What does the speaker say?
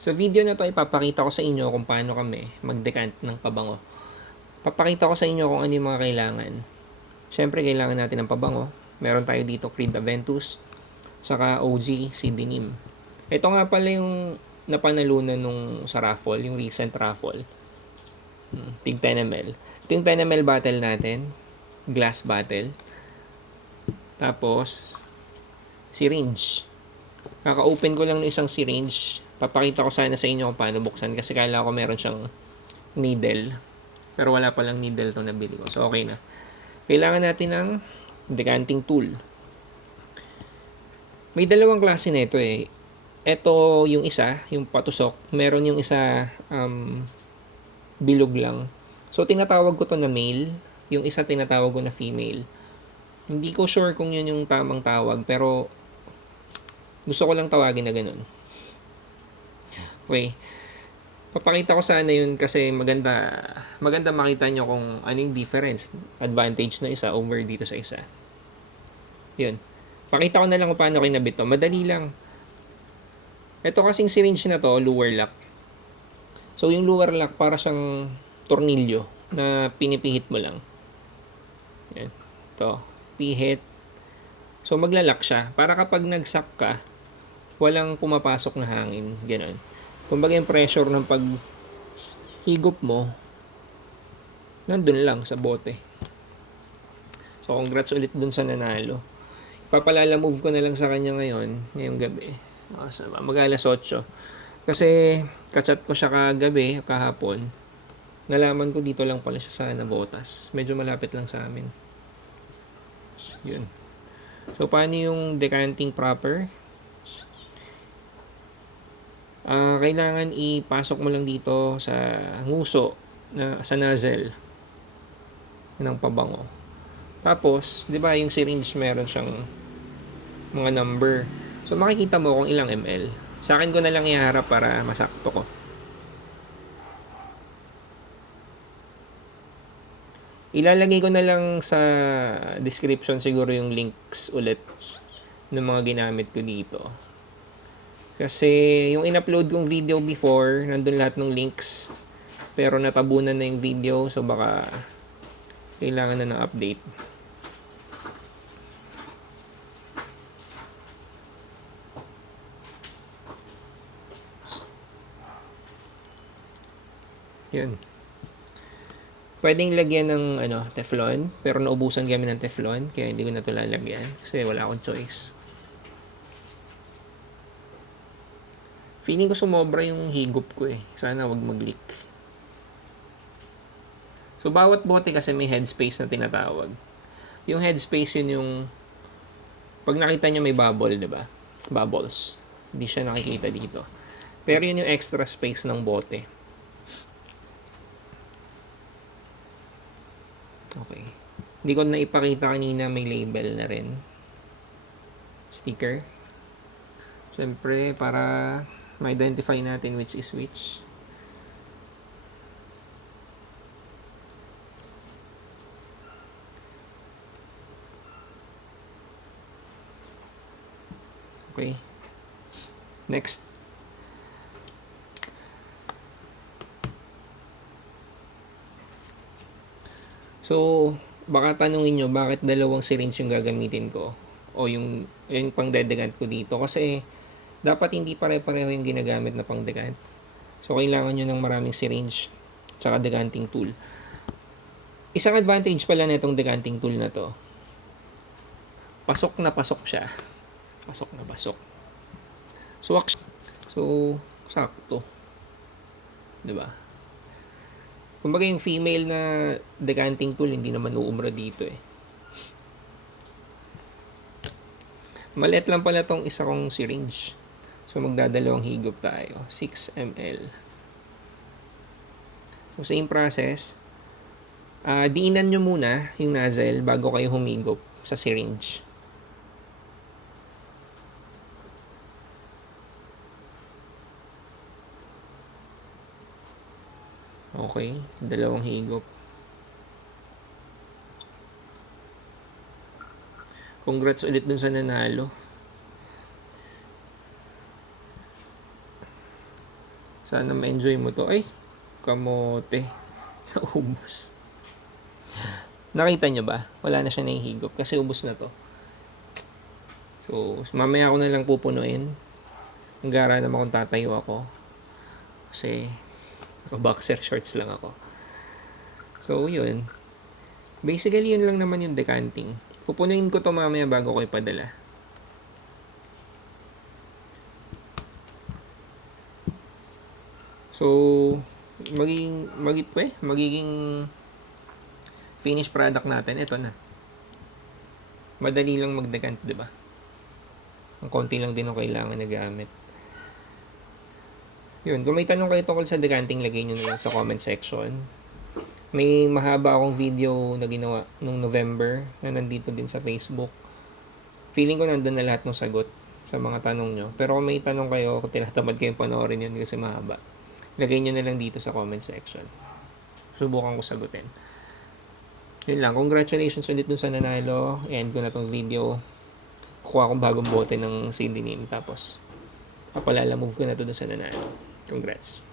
Sa video na 'to ipapakita ko sa inyo kung paano kami mag-decant ng pabango. Papakita ko sa inyo kung ano yung mga kailangan. Siyempre kailangan natin ng pabango. Meron tayo dito Creed Aventus, saka OG CD Neem. Ito nga pala yung napanalunan nung sa raffle, yung recent raffle. Tig 10 ml. Ito yung 10 ml bottle natin. Glass bottle. Tapos, syringe. Kaka-open ko lang ng isang syringe. Papakita ko sana sa inyo kung paano buksan kasi kala ko meron siyang needle. Pero wala palang needle itong nabili ko. So, okay na. Kailangan natin ng decanting tool. May dalawang klase na ito eh. Ito yung isa, yung patusok. Meron yung isa bilog lang. So, tinatawag ko to na male. Yung isa tinatawag ko na female. Hindi ko sure kung yun yung tamang tawag, pero gusto ko lang tawagin na ganun. Okay. Papakita ko sana yun kasi maganda makita nyo kung ano yung difference, advantage na isa over dito sa isa. Yun. Pakita ko na lang kung paano kinabit to. Madali lang. Ito kasing syringe na to, lower lock. So, yung lower lock para siyang tornilyo na pinipihit mo lang. Yan. Ito. Pihit. So, maglalak siya. Para kapag nagsak ka, walang pumapasok na hangin. Ganon. Kumbaga yung pressure ng paghigop mo, nandun lang sa bote. So, congrats ulit dun sa nanalo. Move ko na lang sa kanya ngayong gabi. Mag-alas 8. Kasi, kachat ko siya kagabi, kahapon. Nalaman ko dito lang pala siya sa Navotas. Medyo malapit lang sa amin. Yun. So, paano yung decanting proper? Kailangan ipasok mo lang dito sa nguso sa nozzle ng pabango. Tapos, 'di ba, yung syringe meron siyang mga number. So makikita mo kung ilang ml. Sa akin ko na lang iharap para masakto ko. Ilalagay ko na lang sa description siguro yung links ulit ng mga ginamit ko dito. Kasi yung in-upload kong video before, nandun lahat ng links. Pero natabunan na yung video, so baka kailangan na ng update. Yun. Pwedeng lagyan ng Teflon, pero naubusan kami ng Teflon, kaya hindi ko na ito lalagyan kasi wala akong choice. Feeling ko sumobra yung higop ko eh. Sana wag mag-leak. So, bawat bote kasi may headspace na tinatawag. Yung headspace yun yung pag nakita nyo may bubble, diba? Bubbles. Hindi siya nakikita dito. Pero yun yung extra space ng bote. Okay. Hindi ko na ipakita kanina, may label na rin. Sticker. Siyempre, para ma-identify natin which is which. Okay. Next. So, baka tanungin nyo bakit dalawang syringe yung gagamitin ko o yung pang-dedegant ko dito kasi dapat hindi pare-pareho yung ginagamit na pang-decant. So, kailangan nyo ng maraming syringe tsaka decanting tool. Isang advantage pala na itong decanting tool na to, pasok na pasok siya. Pasok na pasok. Swak siya. So, sakto. Diba? Kumbaga yung female na decanting tool, hindi naman uumra dito eh. Maliit lang pala tong isa kong syringe. So, magdadalawang higop tayo. 6 ml. So, same process. Diinan nyo muna yung nozzle bago kayo humigop sa syringe. Okay, dalawang higop. Congrats ulit dun sa nanalo. Sana ma-enjoy mo to. Ay, kamote. Naubos. Nakita nyo ba? Wala na siya nahihigop kasi ubos na to. So, mamaya ako na lang pupunuin. Ang gara naman kung tatayo ako. Kasi, boxer shorts lang ako. So, yun. Basically, yun lang naman yung decanting. Pupunuin ko to mamaya bago ko ipadala. So, magiging finished product natin. Ito na. Madali lang mag-decant, di ba? Ang konti lang din ang kailangan na gamit. Yun, kung may tanong kayo tungkol sa decanting, lagay nyo na lang sa comment section. May mahaba akong video na ginawa nung November na nandito din sa Facebook. Feeling ko nandun na lahat ng sagot sa mga tanong nyo. Pero kung may tanong kayo, kung tinatamad kayong panoorin yun kasi mahaba, lagay nyo na lang dito sa comment section. Subukan ko sagutin. Yun lang. Congratulations ulit dun sa nanalo. End ko na tong video. Kuha akong bagong bote ng CD name. Tapos, papalala move ko na to dun sa nanalo. Congrats.